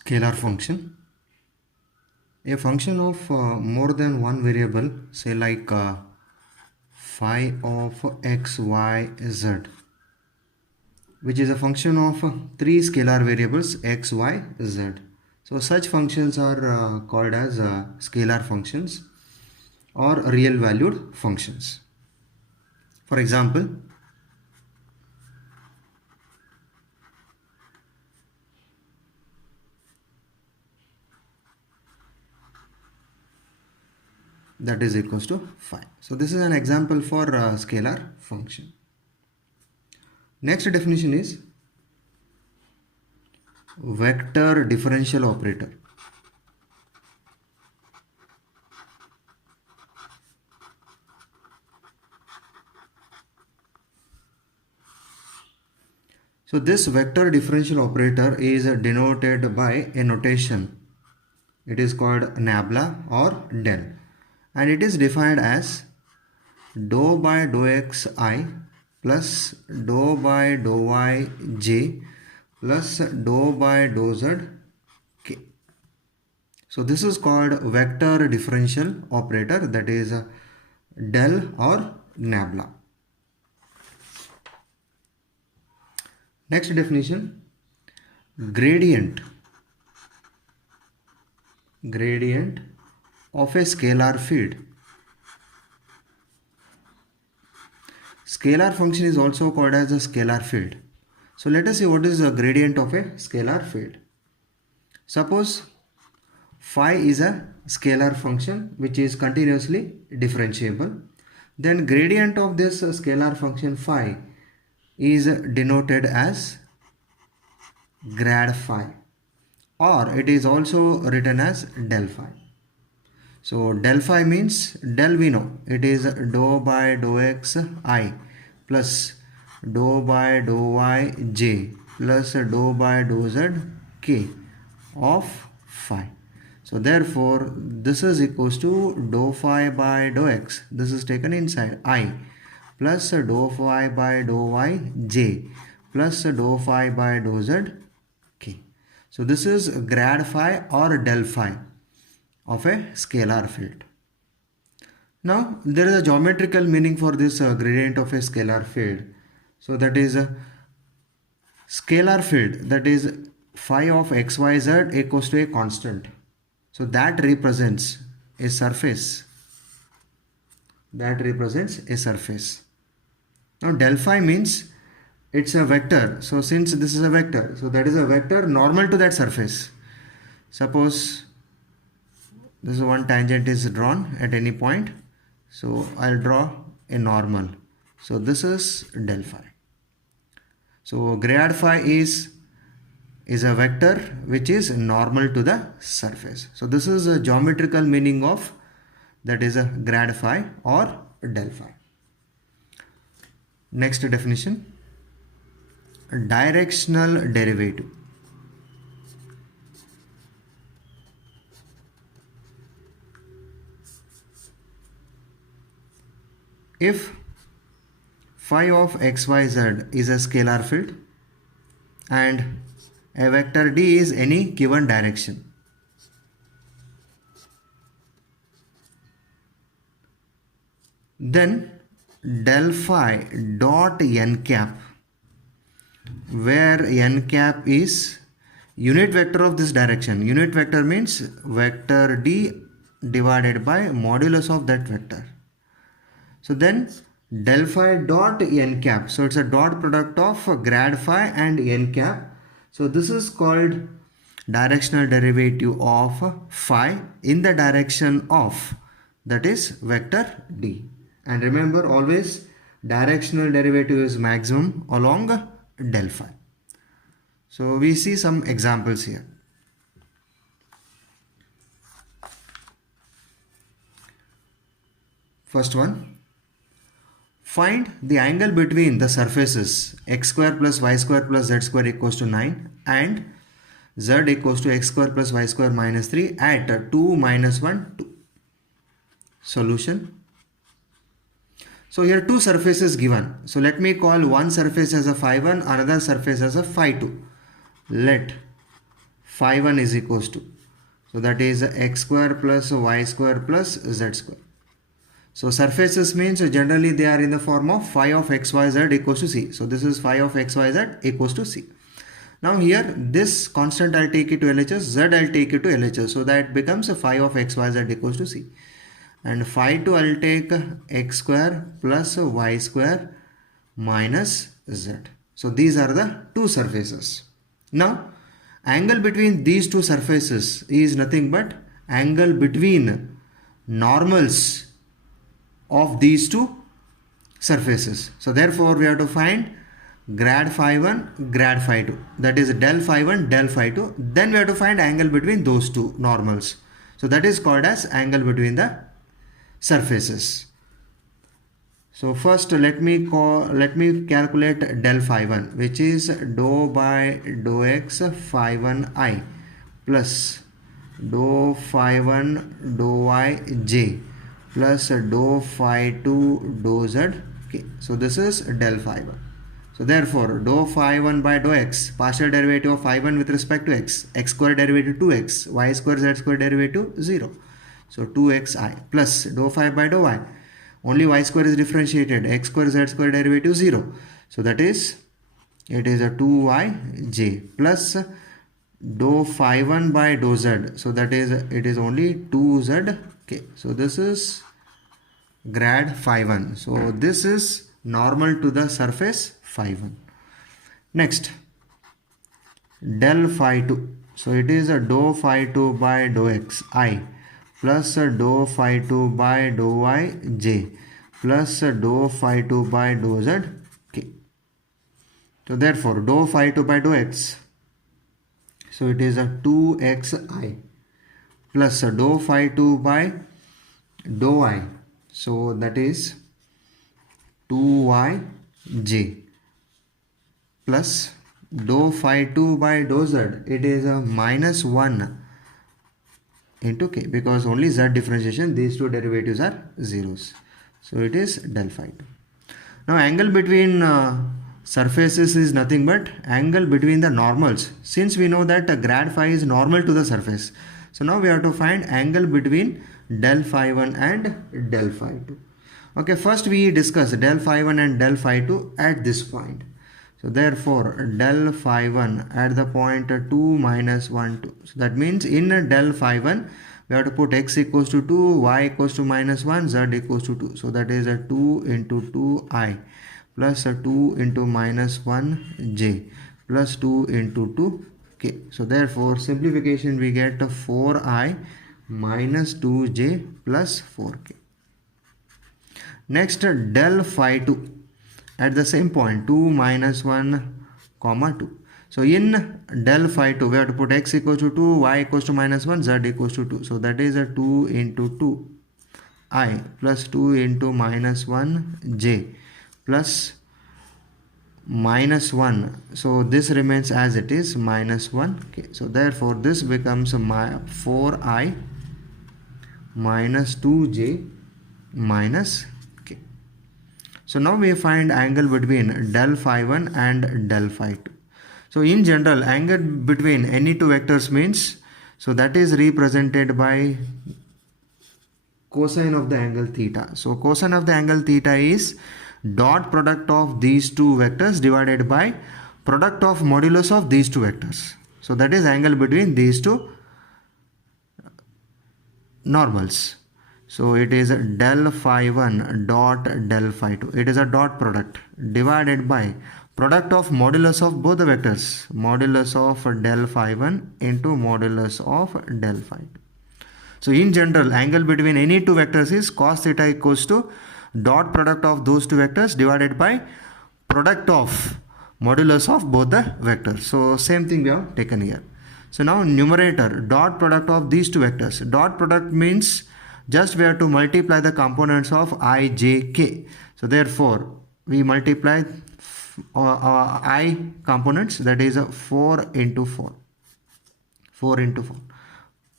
Scalar function. A function of more than one variable, say like phi of x, y, z, which is a function of three scalar variables x, y, z. So such functions are called as scalar functions or real valued functions. For example, that is equals to phi. So this is an example for scalar function. Next definition is vector differential operator. So this vector differential operator is denoted by a notation. It is called nabla or del, and it is defined as dou by dou xi plus dou by dou yj plus dou by dou zk. So this is called vector differential operator, that is del or nabla. Next definition, gradient of a scalar field. Scalar function is also called as a scalar field. So let us see what is the gradient of a scalar field. Suppose phi is a scalar function which is continuously differentiable. Then gradient of this scalar function phi is denoted as grad phi, or it is also written as del phi. So del phi means, del we know, it is dou by dou xi plus dou by dou yj plus dou by dou zk of phi. So therefore this is equals to dou phi by dou x, this is taken inside, I, plus dou phi by dou yj plus dou phi by dou zk. So this is grad phi or del phi of a scalar field. Now there is a geometrical meaning for this gradient of a scalar field. So that is a scalar field, that is phi of xyz equals to a constant. So that represents a surface. Now del phi means it's a vector. So since this is a vector, so that is a vector normal to that surface. Suppose this one tangent is drawn at any point, so I'll draw a normal. So this is del phi. So grad phi is a vector which is normal to the surface. So this is a geometrical meaning of, that is a grad phi or del phi. Next definition, directional derivative. If phi of xyz is a scalar field and a vector d is any given direction, then del phi dot n cap, where n cap is unit vector of this direction. Unit vector means vector d divided by modulus of that vector. So then del phi dot n cap, so it's a dot product of grad phi and n cap. So this is called directional derivative of phi in the direction of, that is vector d. And remember, always directional derivative is maximum along del phi. So we see some examples here. First one, find the angle between the surfaces x square plus y square plus z square equals to 9 and z equals to x square plus y square minus 3 at 2 minus 1 2. Solution. So here two surfaces given. So let me call one surface as a phi 1, another surface as a phi 2. Let phi 1 is equals to, so that is x square plus y square plus z square. So surfaces means generally they are in the form of phi of xyz equals to c. So this is phi of xyz equals to c. Now here this constant I'll take it to LHS, z I'll take it to LHS, so that becomes a phi of xyz equals to c. And phi 2 I'll take x square plus y square minus z. So these are the two surfaces. Now angle between these two surfaces is nothing but angle between normals of these two surfaces. So therefore we have to find grad phi 1, grad phi 2, that is del phi 1, del phi 2. Then we have to find angle between those two normals. So that is called as angle between the surfaces. So first let me calculate del phi 1, which is dou by dou x phi 1 I plus dou phi 1 dou y j plus dou phi 2 dou z. Okay, so this is del phi 1. So therefore dou phi 1 by dou x, partial derivative of phi 1 with respect to x square derivative 2x, y square z square derivative 0. So 2xi plus dou phi by dou y, only y square is differentiated, x square z square derivative 0. So that is, it is a 2yj plus dou phi 1 by dou z. So that is, it is only 2z. Okay, so this is grad phi 1. So this is normal to the surface phi 1. Next, del phi 2. So it is a dou phi 2 by dou x I plus dou phi 2 by dou y j plus dou phi 2 by dou z k. So therefore dou phi 2 by dou x, so it is a 2xi plus dou phi 2 by dou y, so that is 2yj plus dou phi 2 by dou z, it is a minus 1 into k, because only z differentiation, these two derivatives are zeros. So it is del phi 2. Now angle between surfaces is nothing but angle between the normals. Since we know that grad phi is normal to the surface, so now we have to find angle between del phi 1 and del phi 2. Okay, first we discuss del phi 1 and del phi 2 at this point. So therefore del phi 1 at the point 2 minus 1 2. So that means in del phi 1 we have to put x equals to 2, y equals to minus 1, z equals to 2. So that is a 2 into 2i plus a 2 into minus 1j plus 2 into 2k. So therefore simplification we get 4i minus 2j plus 4k. Next del phi 2 at the same point 2 minus 1 comma 2. So in del phi 2 we have to put x equals to 2, y equals to minus 1, z equals to 2. So that is a 2 into 2 I plus 2 into minus 1 j plus minus 1. So this remains as it is, minus 1. Okay, so therefore this becomes 4i minus 2j minus k. So now we find angle between del phi 1 and del phi 2. So in general, angle between any two vectors means, so that is represented by cosine of the angle theta. So cosine of the angle theta is dot product of these two vectors divided by product of modulus of these two vectors. So that is angle between these two normals. So it is del phi 1 dot del phi 2. It is a dot product divided by product of modulus of both the vectors, modulus of del phi 1 into modulus of del phi 2. So in general, angle between any two vectors is cos theta equals to dot product of those two vectors divided by product of modulus of both the vectors. So same thing we have taken here. So now numerator, dot product of these two vectors. Dot product means just we have to multiply the components of I, j, k. So therefore we multiply I components, that is 4 into 4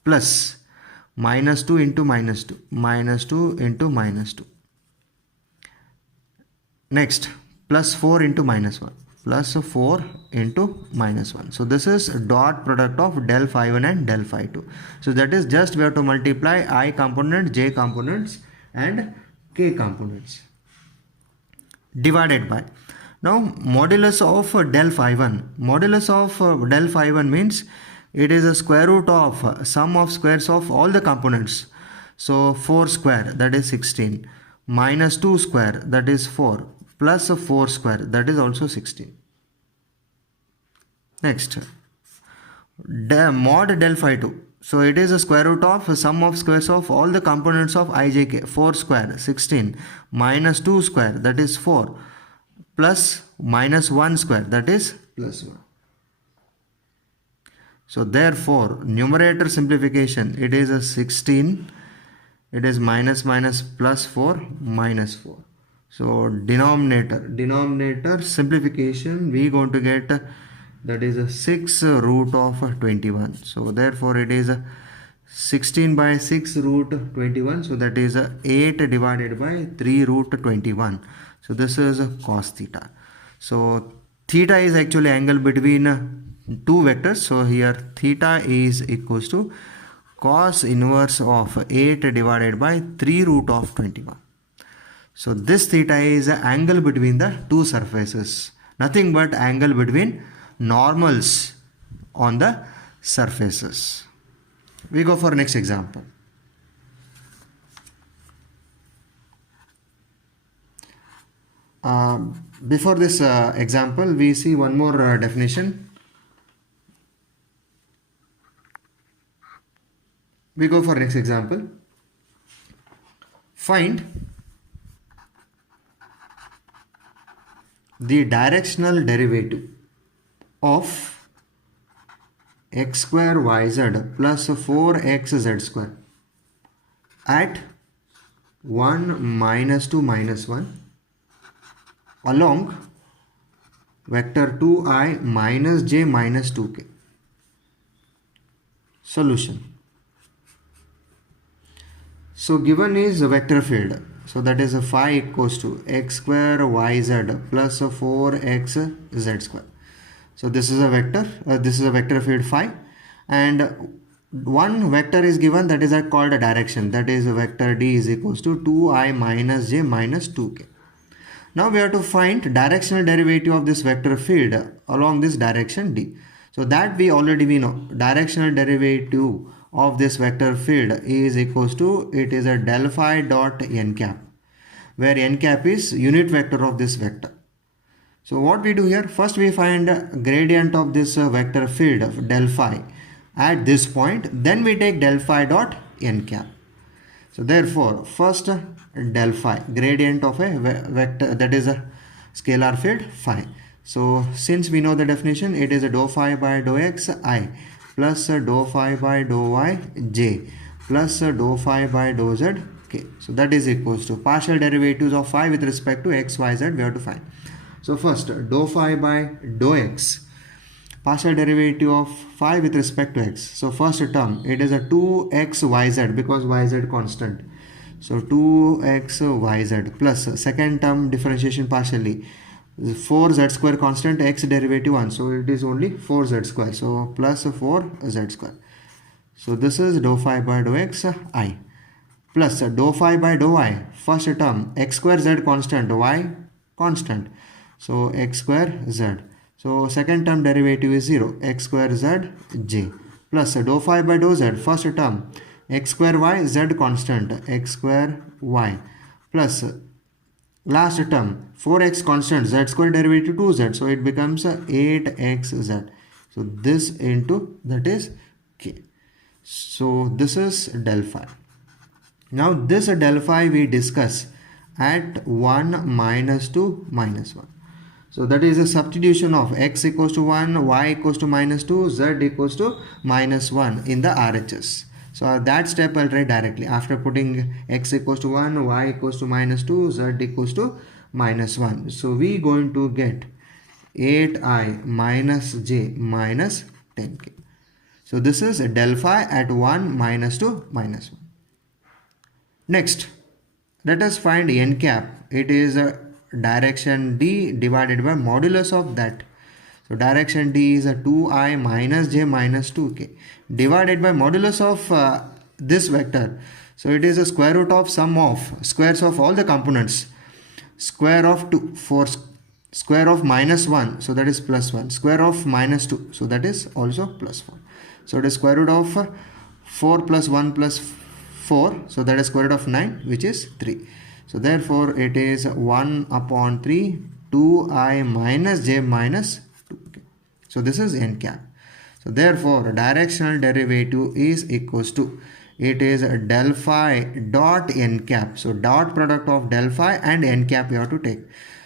plus minus 2 into minus 2 into minus 2. Next plus 4 into minus 1 plus 4 into minus 1. So this is dot product of del phi 1 and del phi 2. So that is just we have to multiply I component, j components and k components divided by. Now modulus of del phi 1. Modulus of del phi 1 means it is a square root of sum of squares of all the components. So 4 square, that is 16, minus 2 square, that is 4, plus 4 square, that is also 16. Next, mod del phi 2. So it is a square root of sum of squares of all the components of ijk. 4 square, 16, minus 2 square, that is 4, plus minus 1 square, that is plus 1. So therefore numerator simplification, it is a 16, it is minus minus plus 4 minus 4. So denominator simplification, we going to get that is a 6 root of 21. So therefore it is a 16 by 6 root 21. So that is a 8 divided by 3 root 21. So this is a cos theta. So theta is actually angle between two vectors. So here theta is equals to cos inverse of 8 divided by 3 root of 21. So this theta is the angle between the two surfaces. Nothing but angle between normals on the surfaces. We go for next example. Before this example, we see one more definition. We go for next example. Find the directional derivative of x square yz plus 4xz square at 1 minus 2 minus 1 along vector 2i minus j minus 2k. Solution. So given is a vector field. So that is a phi equals to x square yz plus 4xz square. So this is a vector. This is a vector field phi, and one vector is given, that is called a direction. That is a vector d is equals to 2i minus j minus 2k. Now we have to find directional derivative of this vector field along this direction d. So that we know. Directional derivative of this vector field is equals to, it is a del phi dot n cap, where n cap is unit vector of this vector. So what we do here, first we find gradient of this vector field of del phi at this point, then we take del phi dot n cap. So therefore first del phi, gradient of a vector, that is a scalar field phi. So since we know the definition, it is a dou phi by dou x I plus dou phi by dou y j plus dou phi by dou z k. So that is equals to partial derivatives of phi with respect to x, y, z we have to find. So first dou phi by dou x, partial derivative of phi with respect to x. So first term, it is a 2xyz because yz constant. So 2xyz plus second term differentiation partially, 4z square constant, x derivative 1. So it is only 4z square. So plus 4z square. So this is dou phi by dou x I plus dou phi by dou y. First term, x square z constant, y constant. So x square z. So second term derivative is 0, x square z j plus dou phi by dou z. First term, x square y z constant, x square y plus last term 4x constant, z square derivative 2z. So it becomes 8xz. So this into that is k. So this is del phi. Now this del phi we discuss at 1 minus 2 minus 1. So that is a substitution of x equals to 1, y equals to minus 2, z equals to minus 1 in the RHS. So that step I'll write directly after putting x equals to 1, y equals to minus 2, z equals to minus 1. So we going to get 8i minus j minus 10k. So this is del phi at 1 minus 2 minus 1. Next, let us find n cap. It is direction D divided by modulus of that. So direction D is a 2I minus j minus 2k divided by modulus of this vector. So it is a square root of sum of squares of all the components. Square of 2 for square of minus 1, so that is plus 1. Square of minus 2, so that is also plus 1. So it is square root of 4 plus 1 plus 4, so that is square root of 9, which is 3. So therefore it is 1 upon 3 2I minus j minus 2k. So this is n cap. So therefore directional derivative is equals to, it is del phi dot n cap. So dot product of del phi and n cap you have to take.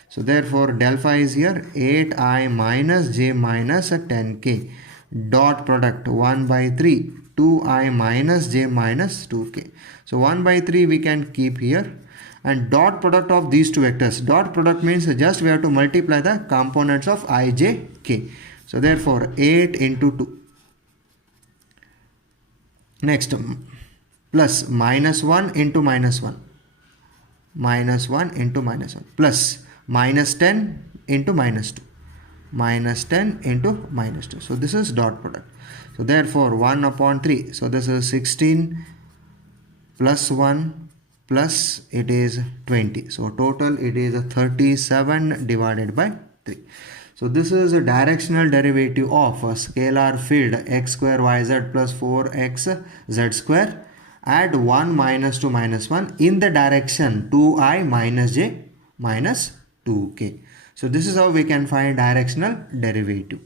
So therefore del phi is here 8I minus j minus 10k dot product 1 by 3 2I minus j minus 2k. So 1 by 3 we can keep here, and dot product of these two vectors. Dot product means just we have to multiply the components of I, j, k. So therefore 8 into 2. Next plus minus 1 into minus 1. Minus 1 into minus 1 plus minus 10 into minus 2. Minus 10 into minus 2. So this is dot product. So therefore 1 upon 3. So this is 16 plus 1 plus it is 20. So total it is 37 divided by 3. So this is a directional derivative of a scalar field x square yz plus 4x z square at 1 minus 2 minus 1 in the direction 2I minus j minus 2k. So this is how we can find directional derivative.